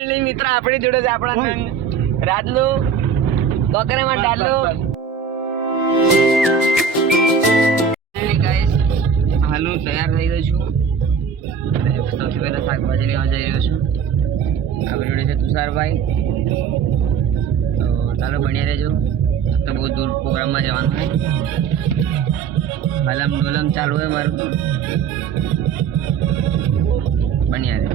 મિત્ર આપણી જોડે છે આપણા રાજલો કોકરેમાં ડાલો ગાઈસ હાલ હું તૈયાર થઈ ગયો છું સૌથી પહેલા શાકભાજી લેવા જઈ રહ્યો છું આપણી જોડે છે તુષારભાઈ તો ચાલો બન્યા રહેજો તો બહુ દૂર પ્રોગ્રામમાં જવાનું છે હલમ ડોલમ ચાલુ હોય મારું બન્યા રહે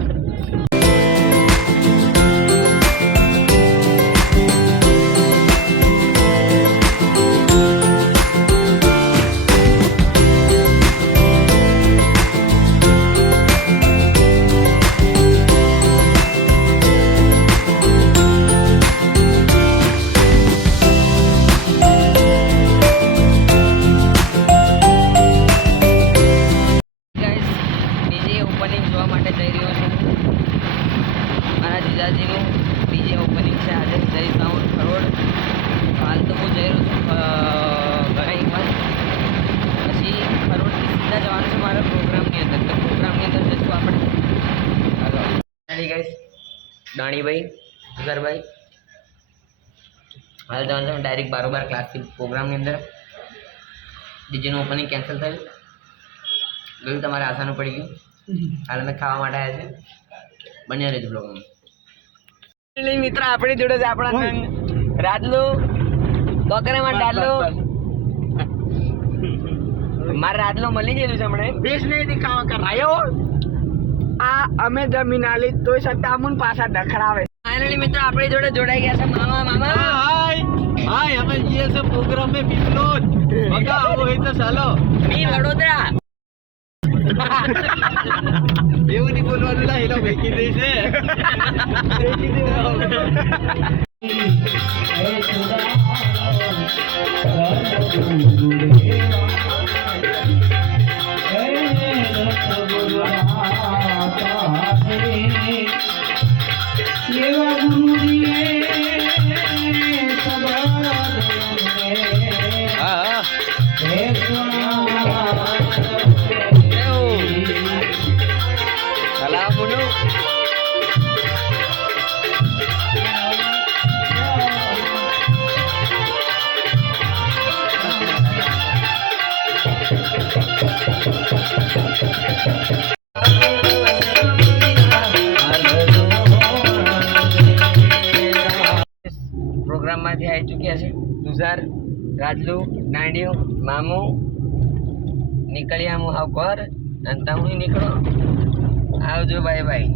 જોવા માટે જઈ રહ્યો છું મારા જીજાજીનું ડીજે ઓપનિંગ છે આજે જય સાઉન્ડ ખરોડ હાલ તો હું જઈ રહ્યો છું ઘણા વાર પછી ખરોડથી સીધા જવાનું છે મારા પ્રોગ્રામની અંદર તો પ્રોગ્રામની અંદર જઈશું આપણે ચાલો ગાઈસ દાણીભાઈ તુષારભાઈ હાલ જવાનું છે ડાયરેક્ટ બારોબાર ક્લાસથી પ્રોગ્રામની અંદર ડીજેનું ઓપનિંગ કેન્સલ થયું ગયું તમારે આસાનું પડી ગયું હાલ અમે ખાવા માટે આવ્યા છે બન્યા રહેજો બ્લોગમાં મિત્ર આપણી જોડે છે આપણા રાજલો કોકરેમાં ડાલો મારા રાજલો મળી ગયેલું છે હમણાં બેસ નહીં દેખાવા કરાયો આ અમે જમીન આલી તોય છતાં અમુન પાછા દખડાવે ફાઇનલી મિત્ર આપણી જોડે જોડાઈ ગયા છે મામા મામા हाय हाय हमें ये सब प्रोग्राम में बिल्कुल मजा आओ है तो चलो મી વડોદરા એવું નહીં બોલવાનું લા હેલો બેકી દે છે બેકી દે પ્રોગ્રામમાંથી આવી ચૂક્યા છે તુષાર રાજલુ દાંડિયો મામુ નીકળ્યા હું હાવ ઘર અને તમે નીકળો આવજો બાય બાય